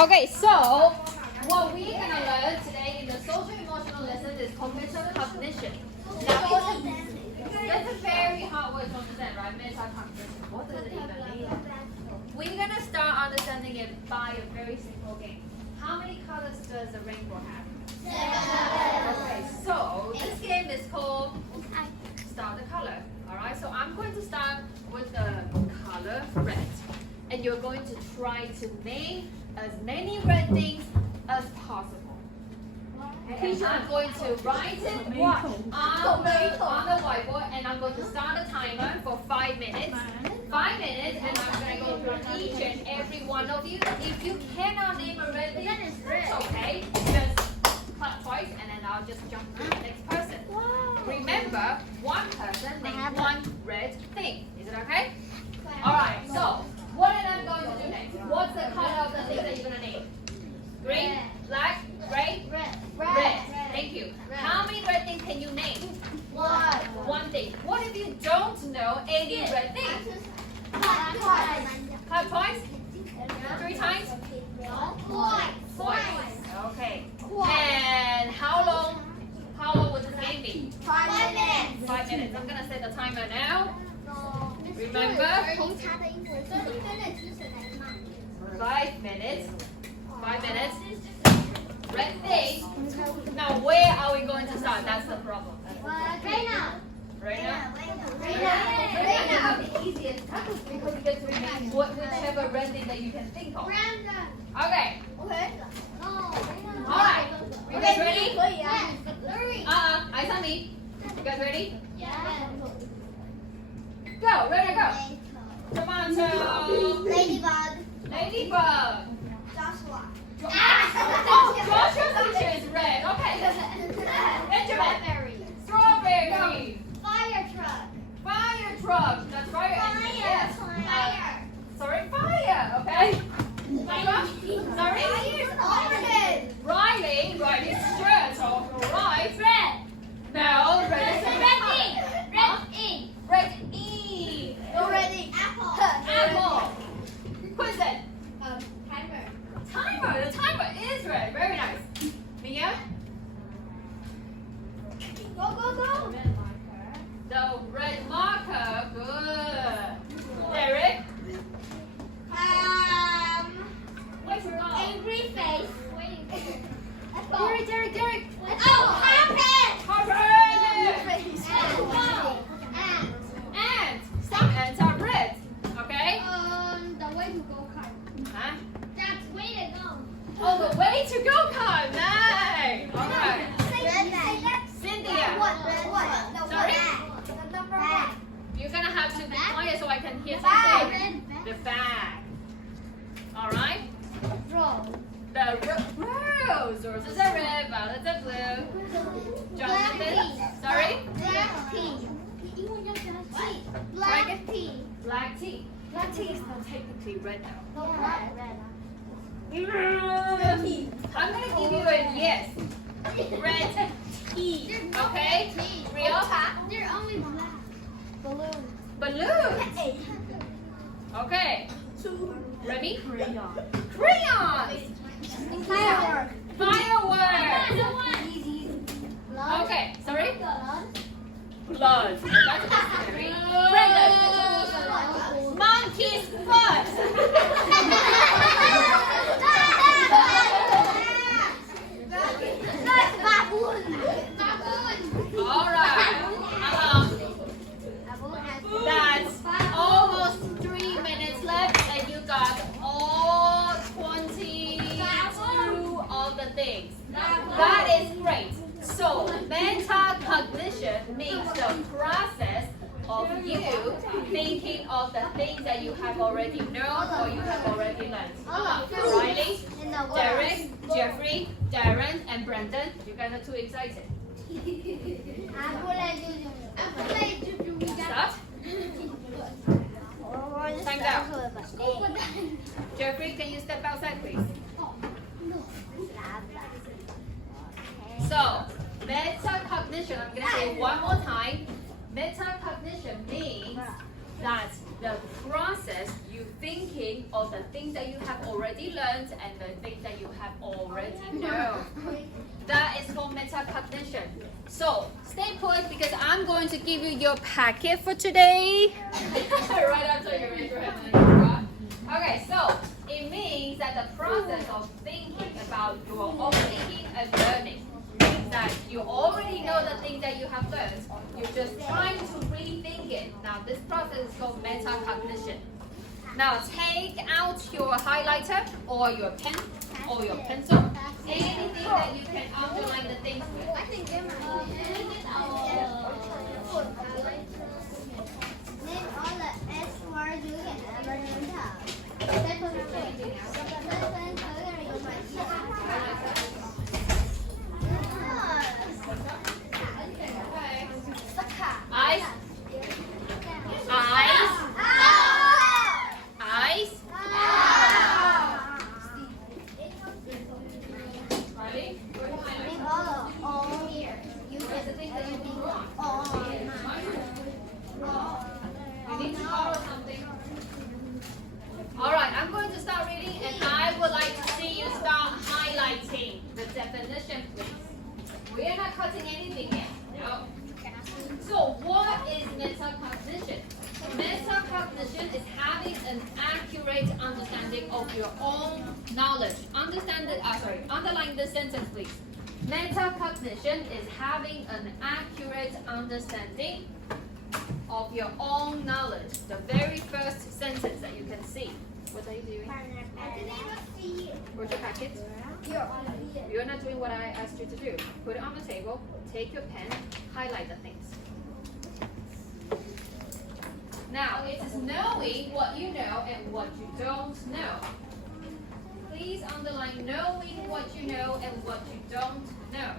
Okay, so what we're gonna learn today in the social emotional lesson is metacognition. Now, that's a very hard word to understand, right? Metacognition. What does it even mean? We're gonna start understanding it by a very simple game. How many colors does a rainbow have? 7. Okay, so this game is called Start the Color. Alright, so I'm going to start with the color red. And you're going to try to name as many red things as possible. Okay, I'm going to write it on the whiteboard, and I'm going to start a timer for 5 minutes. 5 minutes, and I'm going to go through each and every one of you. If you cannot name a red thing, that's okay. Just clap twice, and then I'll just jump to the next person. Remember, one person name one red thing. Is it okay? Alright, so what am I going to do next? What's the color of the thing that you're going to name? Green, black, gray, red. Thank you. How many red things can you name? One thing. What if you don't know any red things? Clap twice? 3 times? Twice. Okay. And how long would this game be? 5 minutes. 5 minutes. I'm gonna set the timer now. Remember? 5 minutes. 5 minutes. Red thing. Now where are we going to start? That's the problem. Right now. Right now? Right now is the easiest because you get to name whichever red thing that you can think of. Okay. Alright. You guys ready? I saw me. You guys ready? Go. Ready, go. Tomato. Ladybug. Joshua. Oh, Joshua's picture is red. Okay. Benjamin. Strawberry. Fire truck. Fire truck. That's right. Yes. Sorry, fire. Okay. Sorry. Riley's shirt. Alright. No, red. Red E. Apple. Who is it? Timer. The timer is red. Very nice. Mia? Go. The red marker. Good. Derek? What's your name? Angry face. Derek. Oh, happy. Harvard! Ant. Ants. Some ants are red. Okay? The way to go kart. Huh? That's way to go. Oh, the way to go kart. Nice. All right. Cynthia. What? Sorry? The number one. You're gonna have to be quiet so I can hear something. The bag. All right. The rose. Roses are red. Violets are blue. Jonathan. Sorry. Black tea. Black tea. Black tea is not technically red now. I'm gonna give you a yes. Red tea. Okay? Real? They're only black. Balloons. Okay. Ready? Crayons. Fireworks. Okay. Sorry? Blood. That's necessary. Present. Monkey's Alright. That's almost 3 minutes left, and you got all 22 of the things. That is great. So, metacognition means the process of you thinking of the things that you have already known or you have already learned. Riley, Derek, Jeffrey, Darren, and Brendan, you guys are too excited. Start. Time's out. Jeffrey, can you step outside, please? So, metacognition, I'm going to say one more time. Metacognition means that the process you thinking of the things that you have already learned and the things that you have already know. That is called metacognition. So stay put because I'm going to give you your packet for today. Right after you raise your hand. Okay, so it means that the process of thinking about your own thinking and learning means that you already know the things that you have learned. You're just trying to rethink it. Now this process is called metacognition. Now take out your highlighter or your pen or your pencil. Anything that you can underline the things with. I think name all the S words you can ever learn how. That's what I'm saying. Eyes. Eyes. Eyes. Ready? Name all here. You Where's the thing that you do wrong? all. You need to follow something. Alright, I'm going to start reading and I would like to see you start highlighting the definition, please. We are not cutting anything yet. No. So what is metacognition? Metacognition is having an accurate understanding of your own knowledge. Underline this sentence, please. Metacognition is having an accurate understanding of your own knowledge. The very first sentence that you can see. What are you doing? Where's your packet? You're not doing what I asked you to do. Put it on the table, take your pen, highlight the things. Now, it is knowing what you know and what you don't know. Please underline knowing what you know and what you don't know.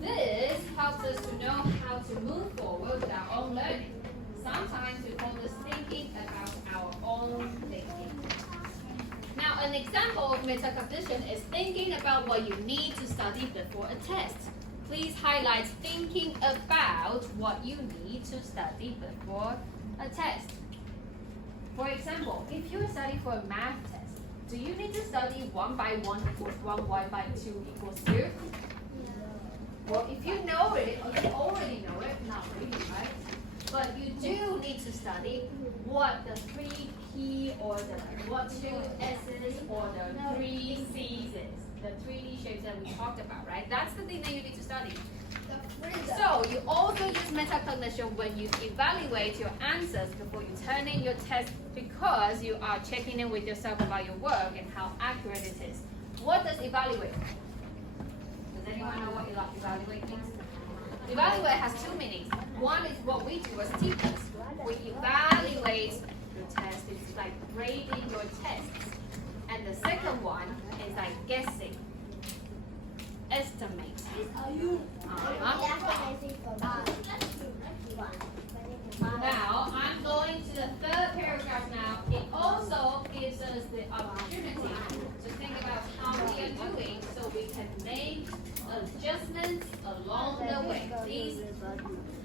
This helps us to know how to move forward with our own learning. Sometimes we call this thinking about our own thinking. Now, an example of metacognition is thinking about what you need to study before a test. Please highlight thinking about what you need to study before a test. For example, if you study for a math test, do you need to study 1 by 1 equals 1, 1 by 2 equals 2? Well, if you know it, or you already know it, not really, right? But you do need to study what the 3 P or what 2 S's or the 3 C's is. The 3D shapes that we talked about, right? That's the thing that you need to study. So you also use metacognition when you evaluate your answers before you turn in your test because you are checking in with yourself about your work and how accurate it is. What does evaluate? Does anyone know what evaluate means? Evaluate has 2 meanings. One is what we do as teachers. We evaluate your test. It's like grading your tests. And the second one is like guessing, estimate. Now, I'm going to the third paragraph now. It also gives us the opportunity to think about how we are doing so we can make adjustments along the way. Please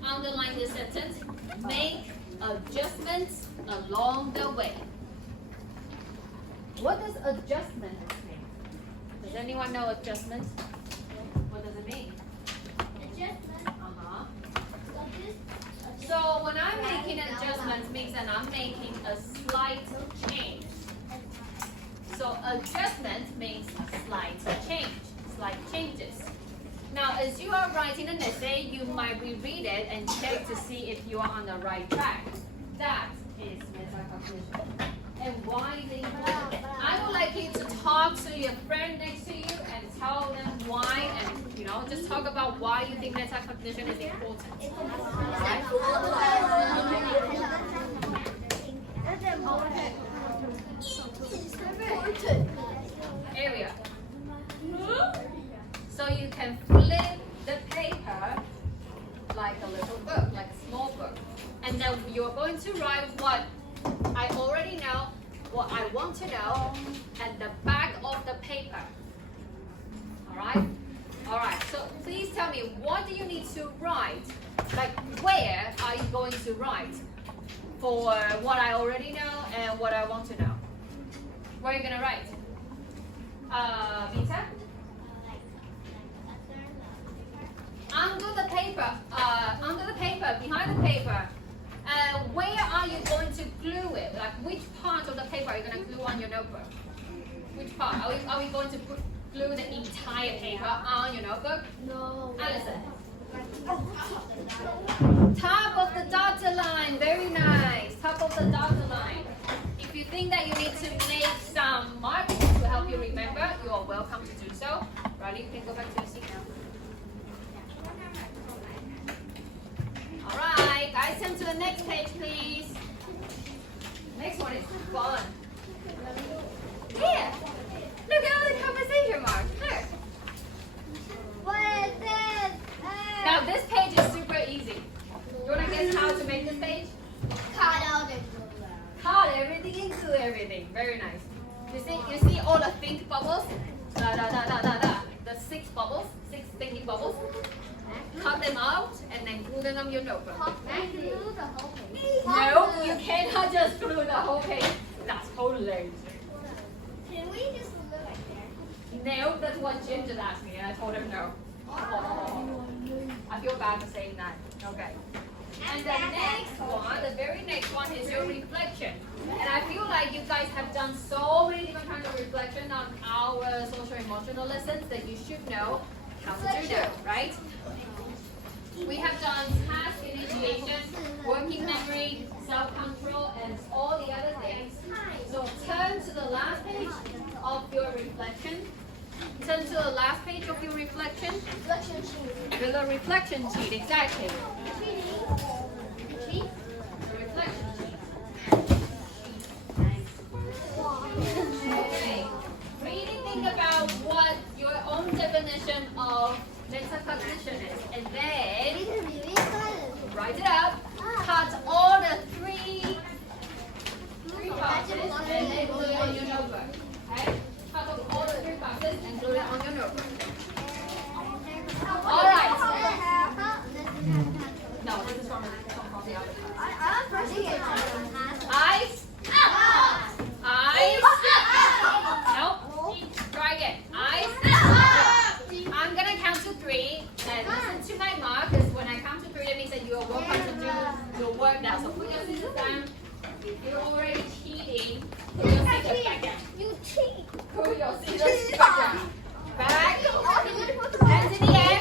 underline this sentence. Make adjustments along the way. What does adjustment mean? Does anyone know adjustment? What does it mean? Adjustment. Uh-huh. So when I'm making adjustments means that I'm making a slight change. So adjustment means a slight change, slight changes. Now as you are writing an essay, you might reread it and check to see if you are on the right track. That is metacognition. And why is it important? I would like you to talk to your friend next to you and tell them why and just talk about why you think metacognition is important. Area. So you can flip the paper like a little book, like a small book. And then you're going to write what I already know, what I want to know, at the back of the paper. Alright? Alright, so please tell me, what do you need to write? Like, where are you going to write? for what I already know and what I want to know. What are you gonna write? Vita? Under the paper, behind the paper, where are you going to glue it? Like which part of the paper are you going to glue on your notebook? Which part? Are we going to glue the entire paper on your notebook? No. Alison? Top of the dotted line, very nice. Top of the dotted line. If you think that you need to make some marks to help you remember, you are welcome to do so. Riley, you can go back to your seat now. Alright, guys, turn to the next page, please. Next one is fun. Here! Look at all the conversation marks. Look. What is this? Now, this page is super easy. You want to guess how to make this page? Cut out the Cut everything into everything. Very nice. You see all the think bubbles? The 6 bubbles, 6 thinking bubbles. Cut them out and then glue them on your notebook. glue the whole page. No, you cannot just glue the whole page. That's totally. Can we just glue it there? No, that's what Jim just asked me and I told him no. I feel bad for saying that. Okay. And the next one, the very next one is your reflection. And I feel like you guys have done so many different kinds of reflection on our social emotional lessons that you should know how to do them, right? We have done task initiation, working memory, self-control, and all the other things. So turn to the last page of your reflection. Turn to the last page of your reflection. Reflection sheet. The reflection sheet, exactly. Sheet? The reflection sheet. Okay. Really think about what your own definition of metacognition is, and then write it up. Cut all the three boxes and then glue it on your notebook. Okay? Cut off all the 3 boxes and glue it on your notebook. All right. No, this is from the other part. Eyes. Eyes. Nope. Try again. Eyes. I'm gonna count to 3 and listen to my mark, because when I count to 3, that means that you are welcome to do your work now. So put your scissors down. If you're already cheating, put your scissors back down. You cheat. Put your scissors back down. Back. Hands in the air.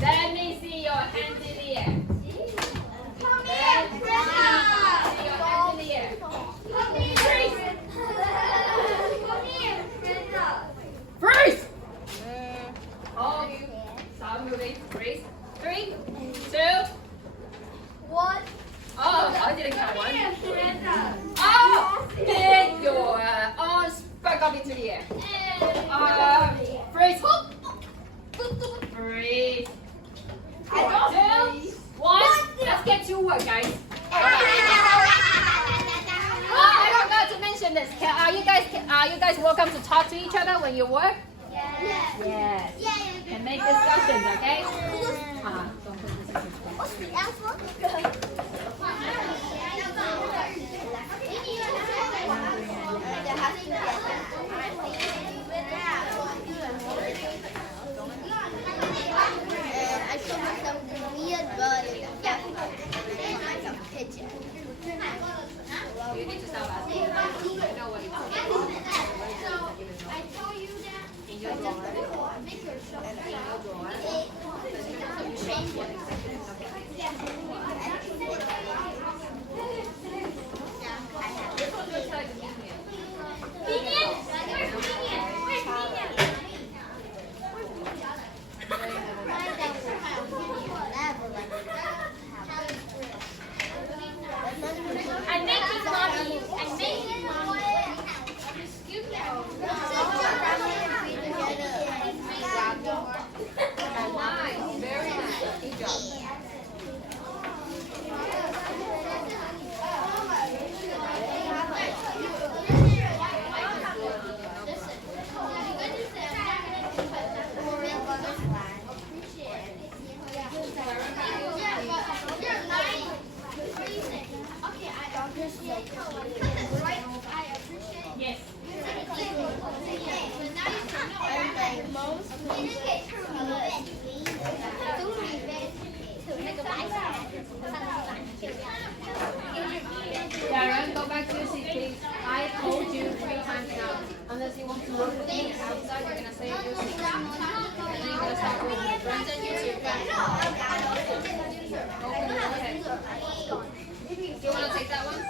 Let me see your hands in the air. Come Let here, me Brenda. see your hands in the air. Come here. Freeze. Come here, Brenda. Freeze. All of you, stop moving. Freeze. 3, 2. 1. Oh, I didn't count 1. Brenda. Oh, get your arms back up into the air. Freeze. Freeze. 2, 1. Let's get to work, guys. Oh, I forgot to mention this. Are you guys welcome to talk to each other when you work? Yes. And make discussions, okay? Don't put this in. What's the answer? I showed myself the weird bird in the picture. You need to stop asking. I know what it's I told you that. in your drawer. Make your show. In your drawer. This one looks like a medium. I make Darren, go back to your seat, please. I told you 3 times now. Unless you want to work with me outside, you're going to stay in your seat. And then you're going to start working with Brendan, you two. Open your head. Do you want to take that one?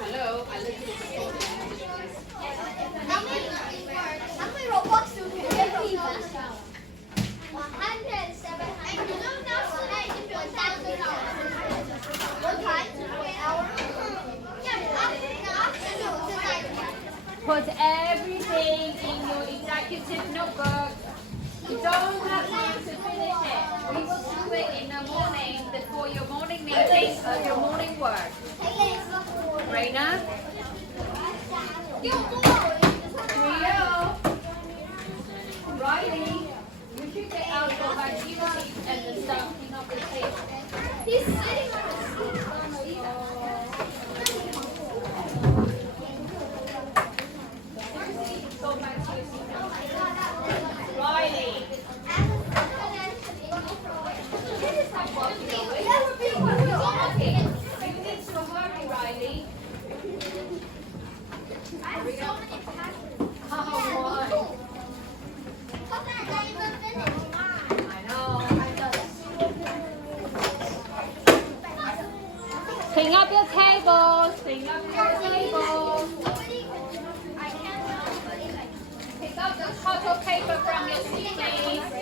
Hello, I live Put everything in your executive notebook. You don't have time to finish it. We will do it in the morning before your morning meeting of your morning work. Raina? Rio? Riley? You should get out, go back to your seat and then start cleaning up the table. He's sitting on the seat. Go back to your seat now. Riley. Stop walking away. Okay. You need to hurry, Riley. I have so many passes. I know. Clean up your tables. Clean up your tables. Pick up the photo paper from your seat, please.